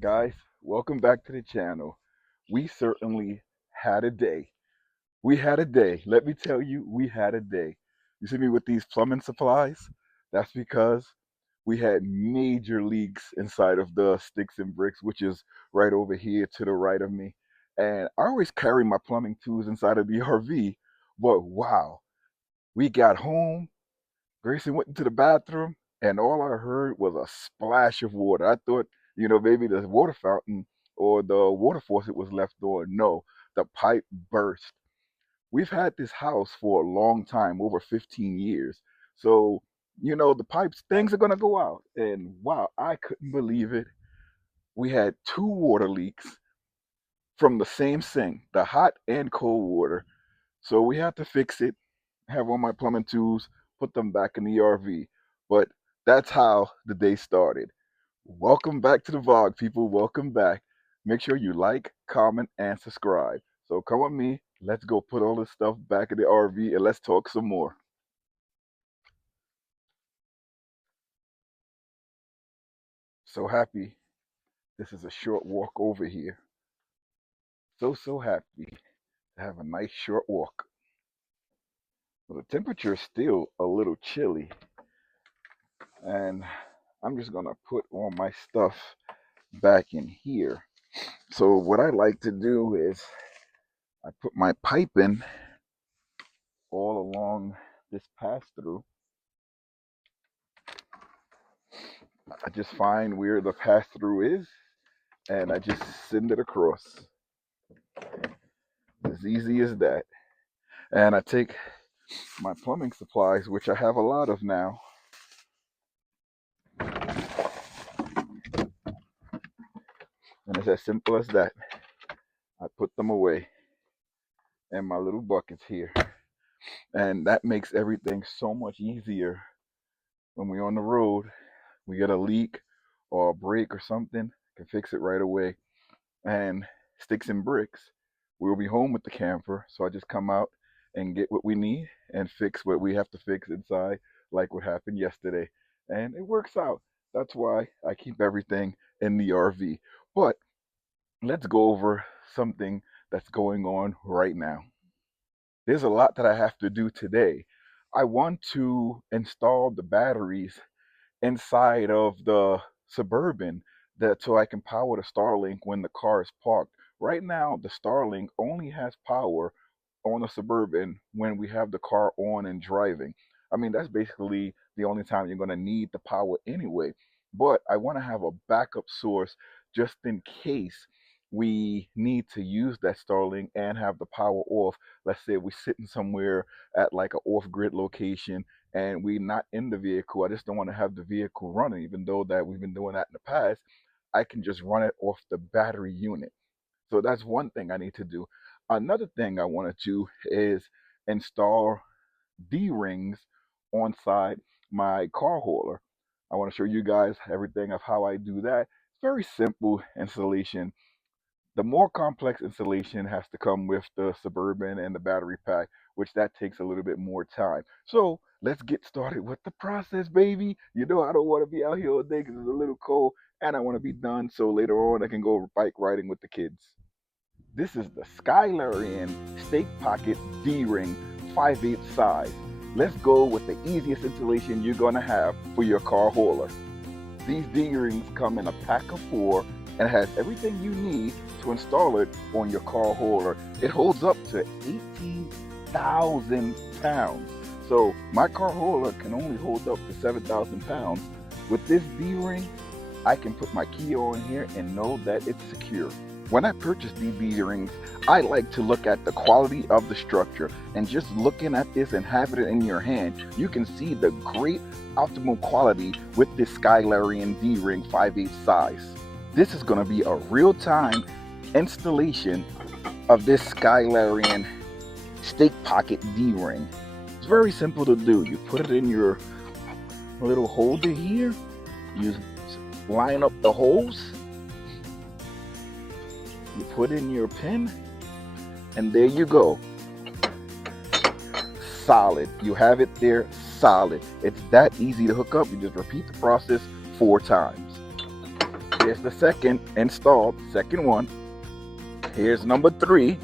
Guys, welcome back to the channel. We certainly had a day. We had a day. Let me tell you, we had a day. You see me with these plumbing supplies? That's because we had major leaks inside of the sticks and bricks, which is right over here to the right of me. And I always carry my plumbing tools inside of the RV, but wow, we got home. Grayson went into the bathroom, and all I heard was a splash of water. I thought, maybe the water fountain or the water faucet was left on. No, the pipe burst. We've had this house for a long time, over 15 years. So, the pipes, things are going to go out. And wow, I couldn't believe it. We had two water leaks from the same sink, the hot and cold water. So we had to fix it, have all my plumbing tools, put them back in the RV. But that's how the day started. Welcome back to the vlog, people. Welcome back. Make sure you like, comment, and subscribe. So come with me. Let's go put all this stuff back in the RV and let's talk some more. So happy. This is a short walk over here. So happy to have a nice short walk. Well, the temperature is still a little chilly, and I'm just gonna put all my stuff back in here. So what I like to do is I put my pipe in all along this pass through. I just find where the pass through is and I just send it across. As easy as that. And I take my plumbing supplies, which I have a lot of now. And it's as simple as that. I put them away in my little buckets here. And that makes everything so much easier when we're on the road. We get a leak or a break or something, can fix it right away. And sticks and bricks, we'll be home with the camper. So I just come out and get what we need and fix what we have to fix inside, like what happened yesterday. And it works out. That's why I keep everything in the RV. But let's go over something that's going on right now. There's a lot that I have to do today. I want to install the batteries inside of the Suburban that so I can power the Starlink when the car is parked. Right now, the Starlink only has power on the Suburban when we have the car on and driving. I mean, that's basically the only time you're going to need the power anyway. But I want to have a backup source just in case we need to use that Starlink and have the power off. Let's say we're sitting somewhere at like an off-grid location and we're not in the vehicle. I just don't want to have the vehicle running, even though that we've been doing that in the past. I can just run it off the battery unit. So that's one thing I need to do. Another thing I want to do is install D-rings on side my car hauler. I want to show you guys everything of how I do that. It's very simple installation. The more complex installation has to come with the Suburban and the battery pack, which that takes a little bit more time. So let's get started with the process, baby. You know I don't want to be out here all day because it's a little cold, and I want to be done so later on I can go bike riding with the kids. This is the Skylarian Stake Pocket D-Ring 5/8 size. Let's go with the easiest installation you're going to have for your car hauler. These D-rings come in a pack of 4 and has everything you need to install it on your car hauler. It holds up to 18,000 pounds. So my car hauler can only hold up to 7,000 pounds. With this D-ring, I can put my key on here and know that it's secure. When I purchase these D-rings, I like to look at the quality of the structure, and just looking at this and having it in your hand, you can see the great optimal quality with this Skylarian D-ring 5/8 size. This is going to be a real-time installation of this Skylarian Stake Pocket D-ring. It's very simple to do. You put it in your little holder here, you line up the holes, you put in your pin, and there you go. Solid. You have it there, solid. It's that easy to hook up. You just repeat the process 4 times. Here's the second installed, second one. Here's number three.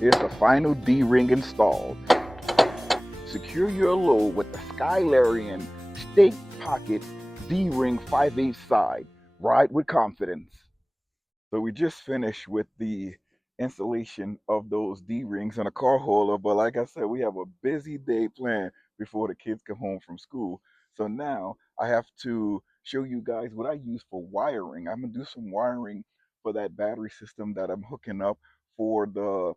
Here's the final D-ring installed. Secure your load with the Skylarian Stake Pocket D-ring 5/8 side. Ride with confidence. So we just finished with the installation of those D-rings in a car hauler, but like I said, we have a busy day planned before the kids come home from school. So now I have to show you guys what I use for wiring. I'm gonna do some wiring for that battery system that I'm hooking up for the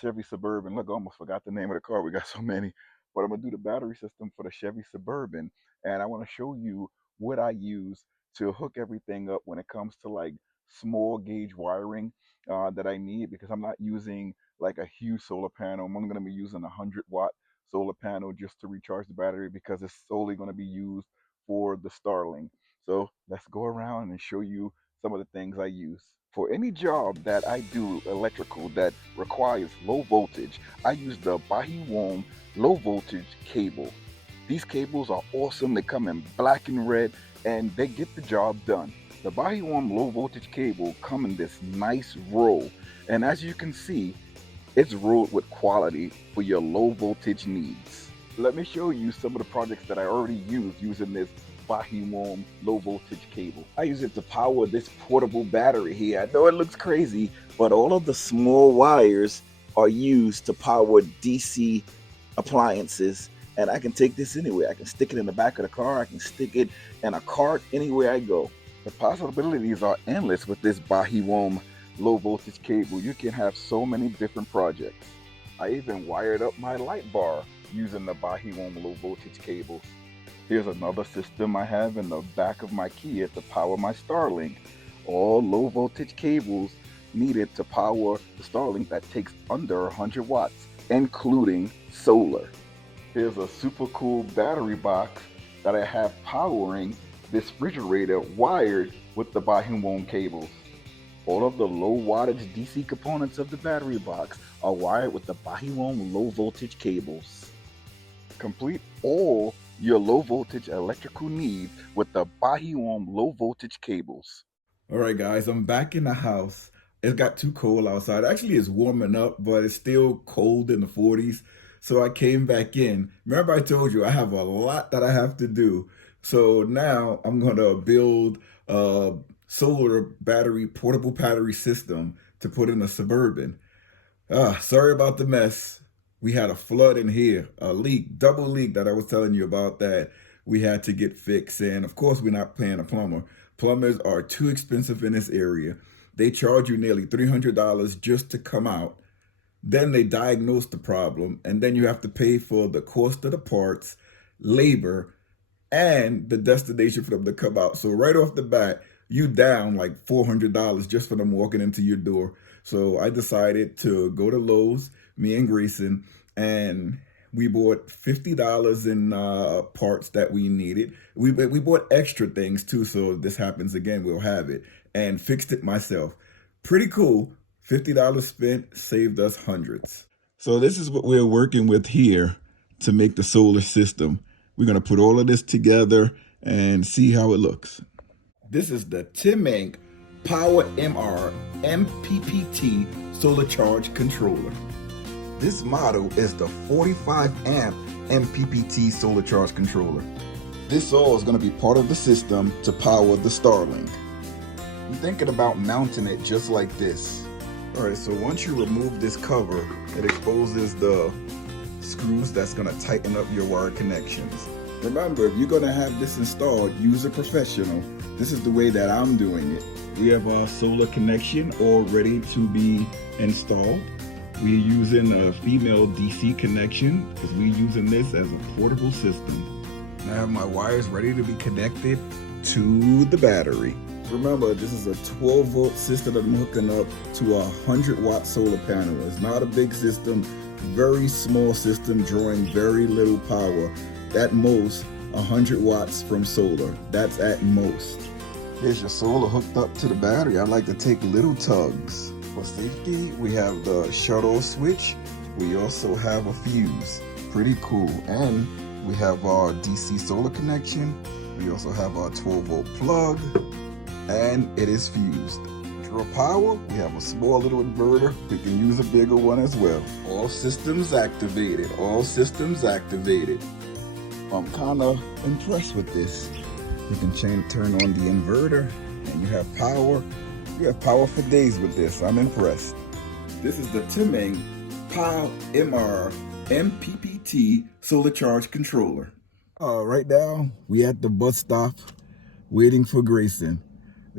Chevy Suburban. Look, I almost forgot the name of the car. We got so many. But I'm going to do the battery system for the Chevy Suburban. And I want to show you what I use to hook everything up when it comes to like small gauge wiring that I need, because I'm not using like a huge solar panel. I'm only going to be using a 100-watt solar panel just to recharge the battery, because it's solely going to be used for the Starlink. So let's go around and show you some of the things I use. For any job that I do electrical that requires low voltage, I use the POWMR low voltage cable. These cables are awesome. They come in black and red and they get the job done. The POWMR low voltage cable come in this nice roll, and as you can see, it's rolled with quality for your low voltage needs. Let me show you some of the projects that I already used using this POWMR low voltage cable. I use it to power this portable battery here. I know it looks crazy, but all of the small wires are used to power DC appliances, and I can take this anywhere. I can stick it in the back of the car. I can stick it in a cart anywhere I go. The possibilities are endless with this POWMR low voltage cable. You can have so many different projects. I even wired up my light bar using the POWMR low voltage cables. Here's another system I have in the back of my Kia to power my Starlink. All low voltage cables needed to power the Starlink that takes under 100 watts, including solar. Here's a super cool battery box that I have powering this refrigerator wired with the POWMR cables. All of the low wattage DC components of the battery box are wired with the POWMR low voltage cables. Complete all your low voltage electrical needs with the POWMR low voltage cables. All right, guys, I'm back in the house. It got too cold outside. Actually, it's warming up, but it's still cold in the 40s. So I came back in. Remember I told you I have a lot that I have to do. So now I'm gonna build a solar battery, portable battery system to put in a Suburban. Sorry about the mess. We had a flood in here, a leak, double leak that I was telling you about that we had to get fixed. And of course, we're not paying a plumber. Plumbers are too expensive in this area. They charge you nearly $300 just to come out. Then they diagnose the problem, and then you have to pay for the cost of the parts, labor, and the destination for them to come out. So right off the bat, you down like $400 just for them walking into your door. So I decided to go to Lowe's, me and Grayson, and we bought $50 in parts that we needed. We bought extra things too, so if this happens again, we'll have it, and fixed it myself. Pretty cool. $50 spent saved us hundreds. So this is what we're working with here to make the solar system. We're going to put all of this together and see how it looks. This is the Timink POWMR MPPT solar charge controller. This model is the 45 amp MPPT solar charge controller. This all is going to be part of the system to power the Starlink. I'm thinking about mounting it just like this. Alright, so once you remove this cover, it exposes the screws that's going to tighten up your wire connections. Remember, if you're going to have this installed, use a professional. This is the way that I'm doing it. We have our solar connection all ready to be installed. We're using a female DC connection because we're using this as a portable system. I have my wires ready to be connected to the battery. Remember, this is a 12-volt system that I'm hooking up to a 100-watt solar panel. It's not a big system, very small system drawing very little power. At most, 100 watts from solar. That's at most. Here's your solar hooked up to the battery. I like to take little tugs. For safety, we have the shut-off switch. We also have a fuse. Pretty cool. And we have our DC solar connection We also have our 12-volt plug, and it is fused. For power, we have a small little inverter. We can use a bigger one as well. All systems activated. All systems activated. I'm kind of impressed with this. You can turn on the inverter, and you have power. You have power for days with this. I'm impressed. This is the Timing POWMR MPPT solar charge controller. Right now, we at the bus stop waiting for Grayson.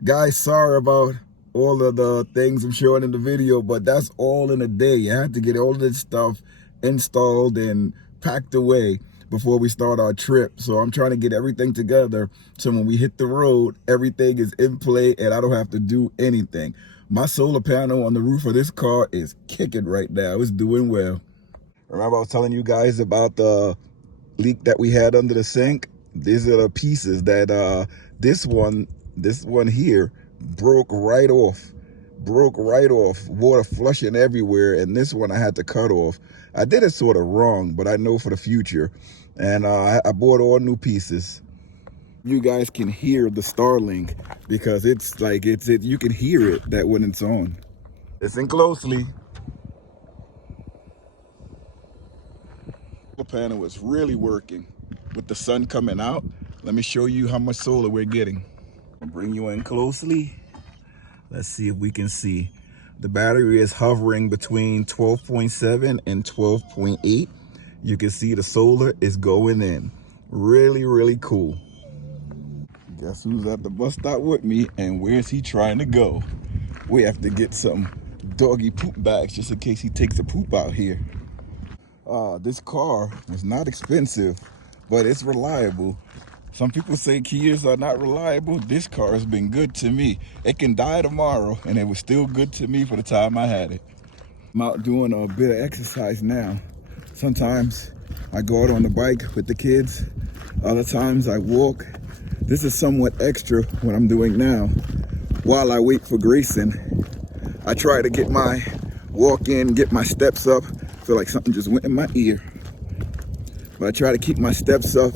Guys, sorry about all of the things I'm showing in the video, but that's all in a day. You have to get all of this stuff installed and packed away before we start our trip. So I'm trying to get everything together so when we hit the road, everything is in play and I don't have to do anything. My solar panel on the roof of this car is kicking right now. It's doing well. Remember I was telling you guys about the leak that we had under the sink? These are the pieces that this one here broke right off. Water flushing everywhere, and this one I had to cut off. I did it sort of wrong, but I know for the future. And I bought all new pieces. You guys can hear the Starlink because it's like you can hear it that when it's on. Listen closely. The panel is really working with the sun coming out. Let me show you how much solar we're getting. I'll bring you in closely. Let's see if we can see. The battery is hovering between 12.7 and 12.8. You can see the solar is going in. Really, really cool. Guess who's at the bus stop with me and where's he trying to go? We have to get some doggy poop bags just in case he takes a poop out here. This car is not expensive, but it's reliable. Some people say Kias are not reliable. This car has been good to me. It can die tomorrow, and it was still good to me for the time I had it. I'm out doing a bit of exercise now. Sometimes I go out on the bike with the kids. Other times I walk. This is somewhat extra what I'm doing now. While I wait for Grayson, I try to get my walk in, get my steps up. Feel like something just went in my ear. But I try to keep my steps up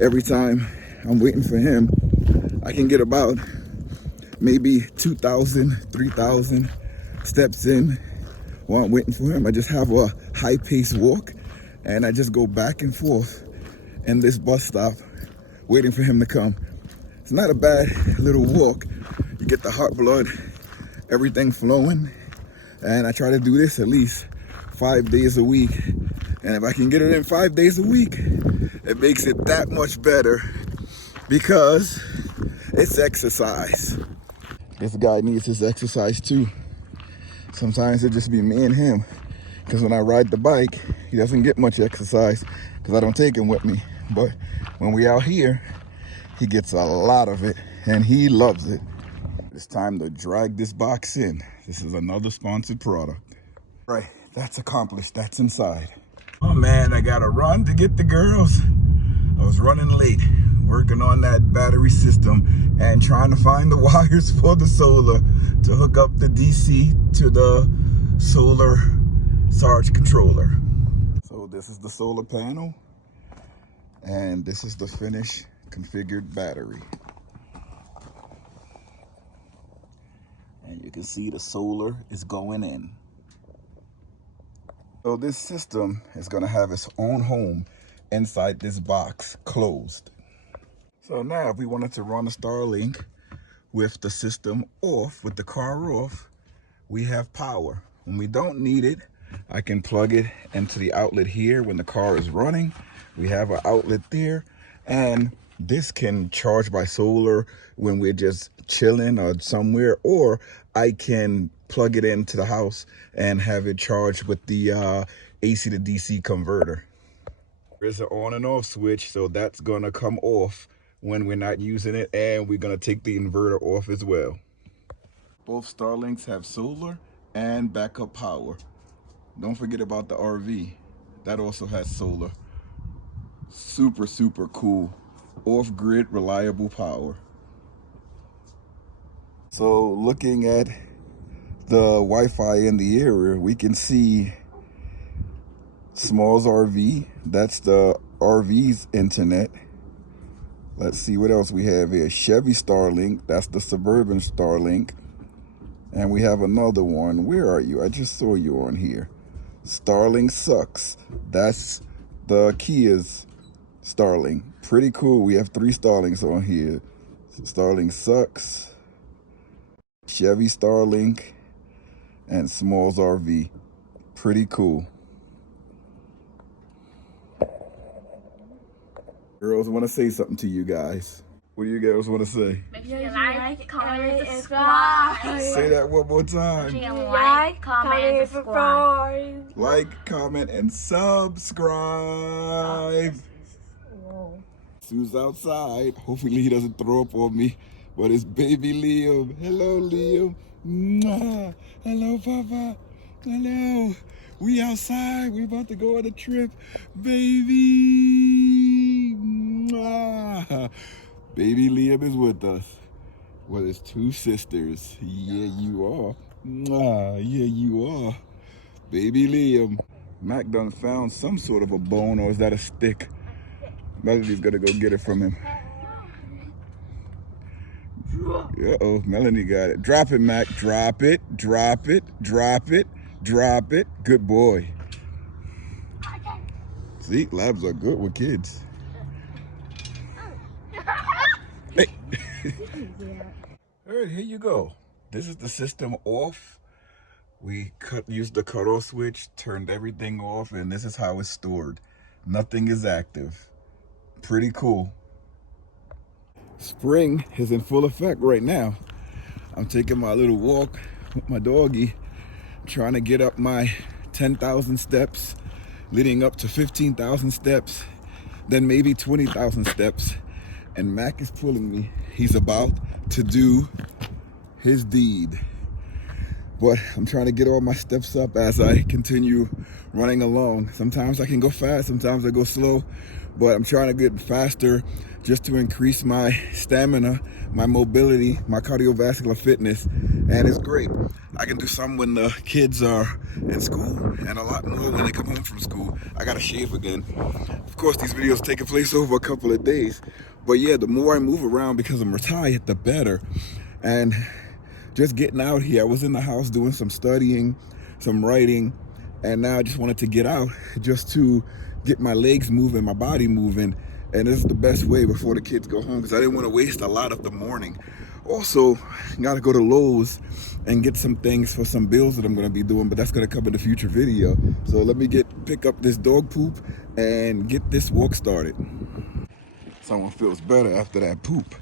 every time I'm waiting for him. I can get about maybe 2,000, 3,000 steps in while I'm waiting for him. I just have a high-paced walk, and I just go back and forth in this bus stop waiting for him to come. It's not a bad little walk. You get the heart blood, everything flowing, and I try to do this at least 5 days a week. And if I can get it in 5 days a week, it makes it that much better because it's exercise. This guy needs his exercise too. Sometimes it just be me and him, because when I ride the bike, he doesn't get much exercise because I don't take him with me. But when we out here, he gets a lot of it and he loves it. It's time to drag this box in. This is another sponsored product. Right, that's accomplished, that's inside. Oh man, I gotta run to get the girls. I was running late, working on that battery system and trying to find the wires for the solar to hook up the DC to the solar charge controller. So this is the solar panel, and this is the finished configured battery. And you can see the solar is going in. So this system is going to have its own home inside this box, closed. So now if we wanted to run a Starlink with the system off, with the car off, we have power. When we don't need it, I can plug it into the outlet here when the car is running. We have an outlet there, and this can charge by solar when we're just chilling or somewhere, or I can plug it into the house and have it charged with the AC to DC converter. There's an on and off switch, so that's gonna come off when we're not using it, and we're gonna take the inverter off as well. Both Starlinks have solar and backup power. Don't forget about the RV. That also has solar. Super, super cool. Off-grid reliable power. So looking at the Wi-Fi in the area, we can see SmallsRV. That's the RV's internet. Let's see what else we have here. Chevy Starlink, that's the Suburban Starlink. And we have another one. Where are you? I just saw you on here. Starlink sucks. That's the Kia's Starlink. Pretty cool. We have 3 Starlinks on here. Starlink sucks, Chevy Starlink, and SmallsRV. Pretty cool. Girls, want to say something to you guys. What do you girls want to say? Make sure you like, comment, and subscribe. Say that one more time. Like, comment, and subscribe. Like, comment, and subscribe. Sue's outside. Hopefully he doesn't throw up on me. But it's baby Liam. Hello, Liam. Mwah. Hello, Papa. Hello. We outside. We about to go on a trip. Baby. Mwah. Baby Liam is with us. Well, it's 2 sisters. Yeah, you are. Mwah. Yeah, you are. Baby Liam. Mac done found some sort of a bone, or is that a stick? Melody's gonna go get it from him. Uh-oh, Melanie got it. Drop it, Mac. Drop it, drop it, drop it, drop it. Good boy. See, labs are good with kids. Hey. All right, here you go. This is the system off. We used the cutoff switch, turned everything off, and this is how it's stored. Nothing is active. Pretty cool. Spring is in full effect right now. I'm taking my little walk with my doggy, trying to get up my 10,000 steps, leading up to 15,000 steps, then maybe 20,000 steps. And Mac is pulling me. He's about to do his deed. But I'm trying to get all my steps up as I continue running along. Sometimes I can go fast, sometimes I go slow, but I'm trying to get faster just to increase my stamina, my mobility, my cardiovascular fitness, and it's great. I can do some when the kids are in school and a lot more when they come home from school. I gotta shave again. Of course, these videos taking place over a couple of days, but yeah, the more I move around because I'm retired, the better. And just getting out here, I was in the house doing some studying, some writing, and now I just wanted to get out just to get my legs moving, my body moving. And this is the best way before the kids go home, because I didn't want to waste a lot of the morning. Also, got to go to Lowe's and get some things for some bills that I'm going to be doing, but that's going to come in a future video. So let me pick up this dog poop and get this walk started. Someone feels better after that poop.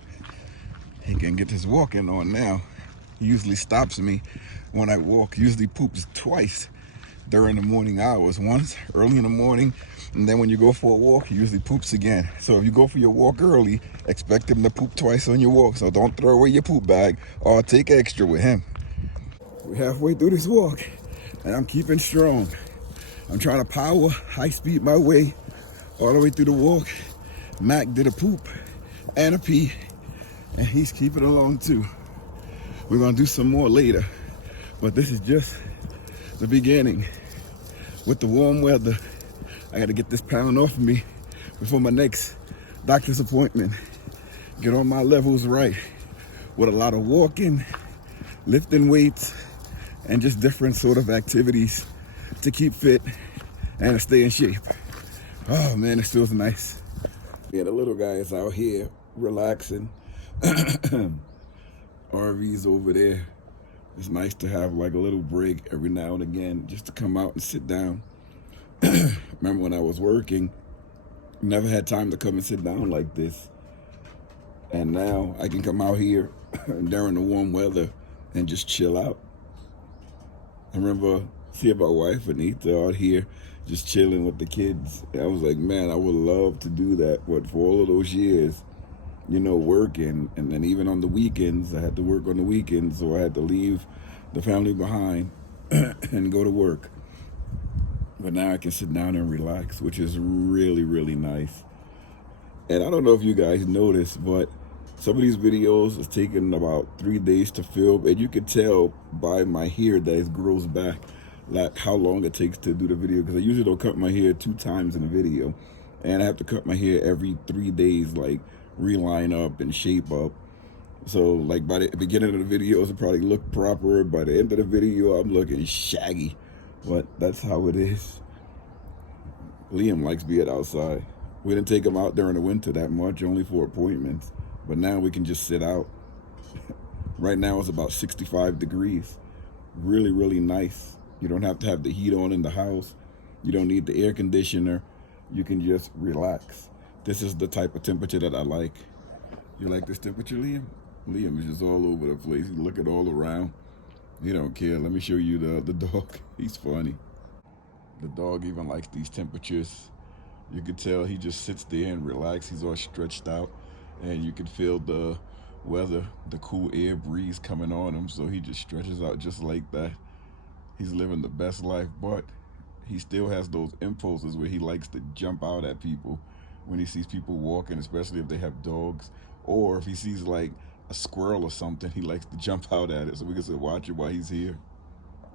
He can get his walking on now. He usually stops me when I walk. Usually poops twice during the morning hours. Once early in the morning, and then when you go for a walk, he usually poops again. So if you go for your walk early, expect him to poop twice on your walk. So don't throw away your poop bag or take extra with him. We're halfway through this walk and I'm keeping strong. I'm trying to power, high speed my way all the way through the walk. Mac did a poop and a pee, and he's keeping along too. We're gonna do some more later, but this is just the beginning. With the warm weather, I gotta get this pound off of me before my next doctor's appointment. Get all my levels right with a lot of walking, lifting weights, and just different sort of activities to keep fit and to stay in shape. Oh man, this feels nice. Yeah, the little guy is out here relaxing. RV's over there. It's nice to have like a little break every now and again just to come out and sit down. Remember when I was working, never had time to come and sit down like this. And now I can come out here during the warm weather and just chill out. I remember seeing my wife Anita out here just chilling with the kids. I was like, man, I would love to do that. But for all of those years, you know, working, and then even on the weekends, I had to work on the weekends, so I had to leave the family behind and go to work. But now I can sit down and relax, which is really, really nice. And I don't know if you guys noticed, but some of these videos is taking about 3 days to film, and you can tell by my hair that it grows back, like how long it takes to do the video, because I usually don't cut my hair 2 times in a video, and I have to cut my hair every 3 days, like reline up and shape up. So like by the beginning of the videos, it probably look proper. By the end of the video, I'm looking shaggy. But that's how it is. Liam likes being outside. We didn't take him out during the winter that much, only for appointments. But now we can just sit out. Right now it's about 65 degrees. Really, really nice. You don't have to have the heat on in the house. You don't need the air conditioner. You can just relax. This is the type of temperature that I like. You like this temperature, Liam? Liam is just all over the place. He's looking all around. He don't care. Let me show you the dog. He's funny. The dog even likes these temperatures. You can tell he just sits there and relaxes. He's all stretched out. And you can feel the weather, the cool air breeze coming on him. So he just stretches out just like that. He's living the best life, but he still has those impulses where he likes to jump out at people when he sees people walking, especially if they have dogs, or if he sees like a squirrel or something, he likes to jump out at it. So we can sit watch it while he's here.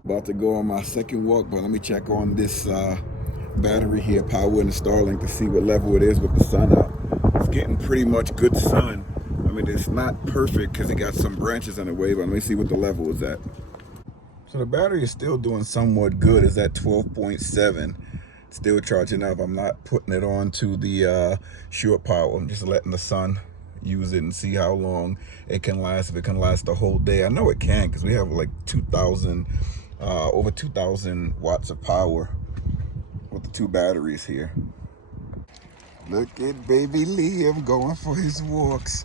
About to go on my second walk, but let me check on this battery here, power in the Starlink, to see what level it is with the sun out. It's getting pretty much good sun. I mean, it's not perfect because it got some branches in the way, but let me see what the level is at. So the battery is still doing somewhat good. It's at 12.7. Still charging up. I'm not putting it on to the short power. I'm just letting the sun use it and see how long it can last. If it can last the whole day. I know it can because we have like 2,000, over 2,000 watts of power with the two batteries here. Look at baby Liam going for his walks.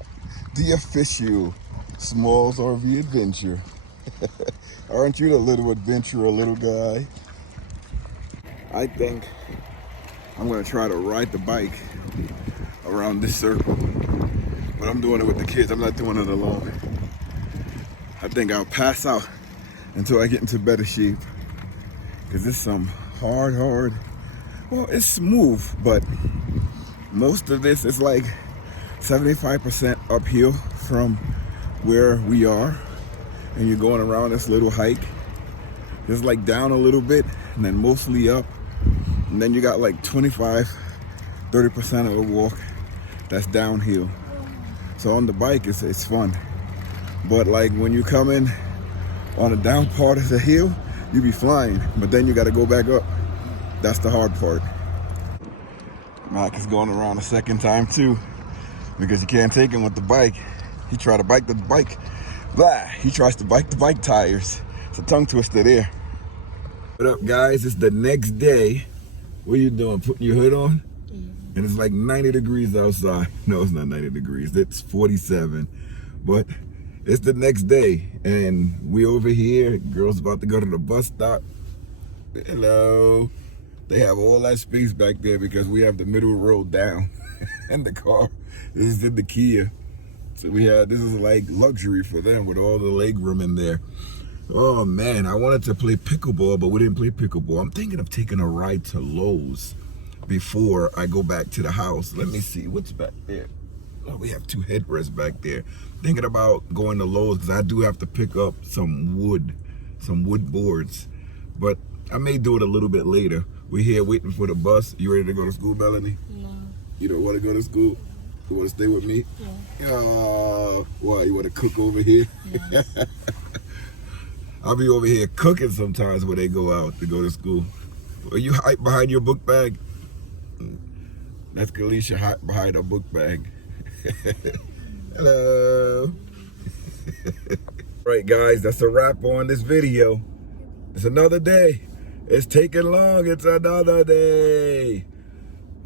The official SmallsRV adventure. Aren't you the little adventurer, little guy? I think I'm gonna try to ride the bike around this circle, but I'm doing it with the kids. I'm not doing it alone. I think I'll pass out until I get into better shape, because it's some hard, well, it's smooth, but most of this is like 75% uphill from where we are. And you're going around this little hike. It's like down a little bit and then mostly up. And then you got like 25, 30% of the walk that's downhill. So on the bike, it's fun. But like when you come in on the down part of the hill, you be flying, but then you got to go back up. That's the hard part. Mac is going around a second time too, because you can't take him with the bike. He tried to bike the bike. Blah, he tries to bike the bike tires. It's a tongue twister there. What up, guys? It's the next day. What are you doing? Putting your hood on? And it's like 90 degrees outside. No, it's not 90 degrees. It's 47. But it's the next day. And we over here. Girl's about to go to the bus stop. Hello. They have all that space back there because we have the middle road down in the car. This is in the Kia. So this is like luxury for them with all the leg room in there. Oh man, I wanted to play pickleball, but we didn't play pickleball. I'm thinking of taking a ride to Lowe's before I go back to the house. Let me see, what's back there? Oh, we have two headrests back there. Thinking about going to Lowe's because I do have to pick up some wood boards. But I may do it a little bit later. We're here waiting for the bus. You ready to go to school, Melanie? No. You don't want to go to school? You want to stay with me? Yeah. Why? You want to cook over here? Yes. I'll be over here cooking sometimes when they go out to go to school. Are you hiding behind your book bag? That's Kalisha hiding behind her book bag. Hello. Alright guys, that's a wrap on this video. It's another day. It's taking long. It's another day.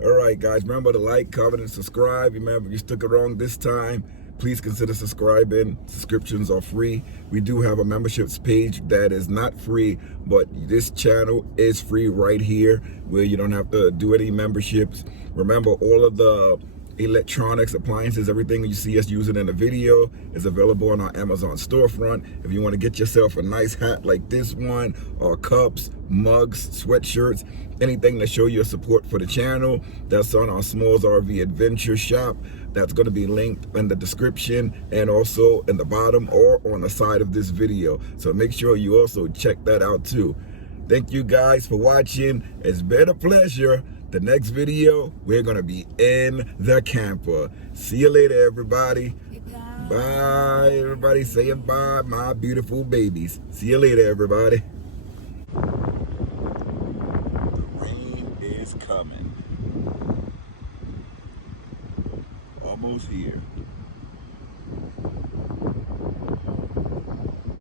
Alright guys, remember to like, comment, and subscribe. Remember, if you stuck around this time, please consider subscribing. Subscriptions are free. We do have a memberships page that is not free, but this channel is free right here, where you don't have to do any memberships. Remember, all of the electronics, appliances, everything you see us using in the video is available on our Amazon storefront. If you want to get yourself a nice hat like this one, or cups, mugs, sweatshirts, anything to show your support for the channel, that's on our SmallsRV Adventure shop. That's going to be linked in the description and also in the bottom or on the side of this video. So make sure you also check that out too. Thank you guys for watching. It's been a pleasure. The next video, we're going to be in the camper. See you later, everybody. Bye, everybody. Saying bye, my beautiful babies. See you later, everybody. The rain is coming. Almost here.